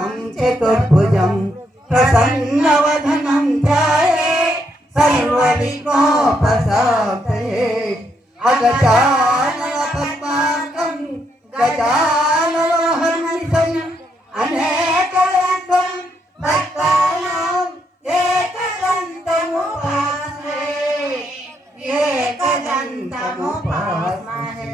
शशिवर्णं चतुर्भुजं प्रसन्नवदनं ध्याये सर्वविघ्नोपशान्तये अगजाननपद्मार्कं गजाननमहर्निशम् अनेकदन्तं भक्तानाम् एकदन्तमुपास्महे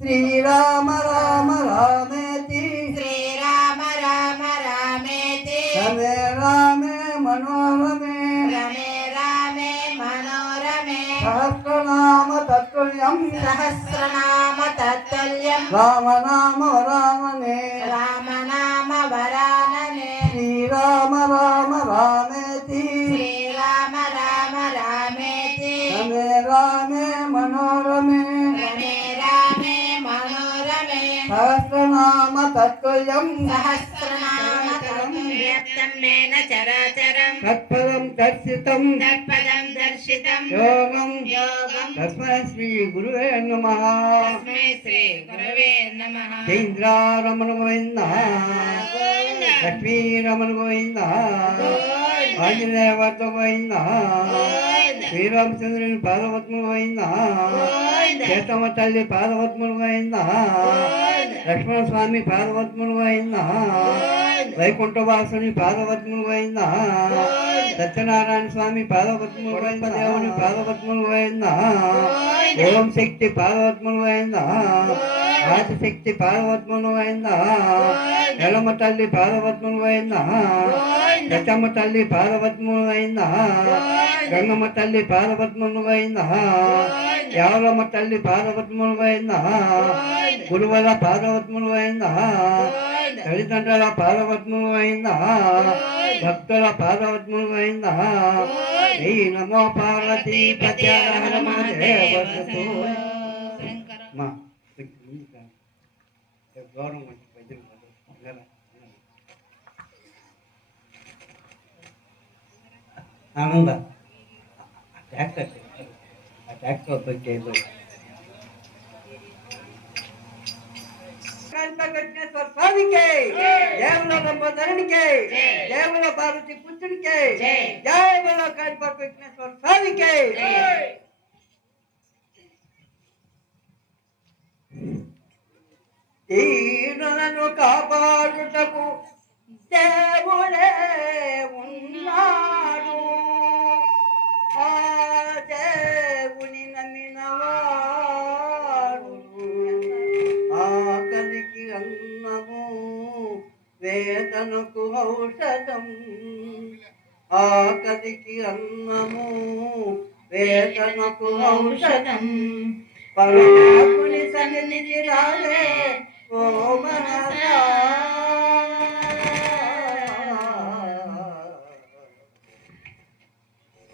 श्रीराम राम रामेति श्रीराम राम रामेति रमे रामे मनोरमे रमे रामे मनोरमे सहस्रनाम तत्तुल्यं राम नाम वरानने श्रीराम राम रामेति श्रीराम राम रामेति रमे रामे मनोरमे सहस्रनाम तत्तुल्यं चराचरं तत्पदं दर्शितं योगं तस्मै श्री गुरुवे नमः जयेन्द्ररमण गोविंद लक्ष्मीरमण गोविंद आंजनेयवर्ध गोविंद శ్రీరామచంద్రుని పాదపద్మలు గోవింద సీతమ్మ తల్లి పాదపద్మలు గోవింద లక్ష్మణ స్వామి పాదపద్మలు గోవింద వైకుంఠవాసుని పాదపద్మలు గోవింద సత్యనారాయణ స్వామి పాదపద్మలు గోవింద దేవుని పాదపద్మలు గోవింద ఓం శక్తి పాదపద్మలు గోవింద ఆదిశక్తి పాదపద్మలు గోవింద ఎలమ్మ తల్లి పాదపద్మలు గోవింద సత్యమ్మ తల్లి పాదపద్మలు గోవింద గంగమ్మ తల్లి పాదపద్మలు గోవింద యావలమ్మ తల్లి పాదపద్మలు గోవింద గురువల పాదపద్మలు గోవింద తల్లిదండ్రుల పాదపద్మలు గోవింద భక్తుల పాదపద్మలు గోవింద శ్రీ నమో పార్వతీ ప్రత్యాహర మహాదేవస్తు మా గౌరవం ఆనంద ట్యాక్టర్ చేయబోయి స్వామికి దేవుల లంబోదరునికి దేవుల పార్వతి పుత్రునికి జయ బలో కాణిపాక విఘ్నేశ్వర స్వామికి దీనులను కాపాడుటకు దేవుడే ఉన్నాడు ఆ దేవుని నమ్మినవాడు ఆకలికి అన్నము వేదనకు ఔషధం ఆకలికి అన్నము వేదనకు ఔషధం పరమాత్ముని సన్నిధికి రాలే ఓ మనసా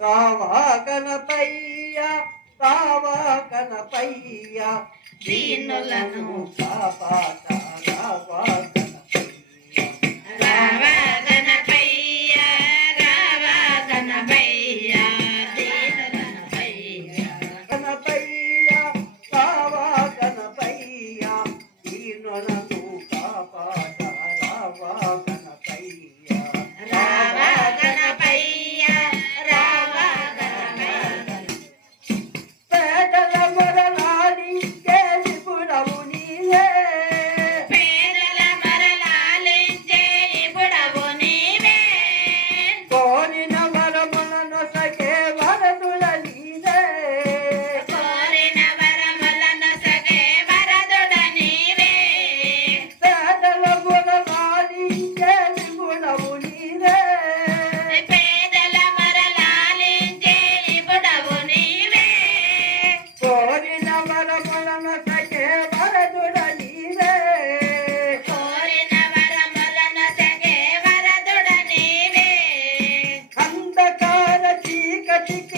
రావా గణపయ్య రావా గణపయ్య దీనులను కాపాడ రావా చీకటికి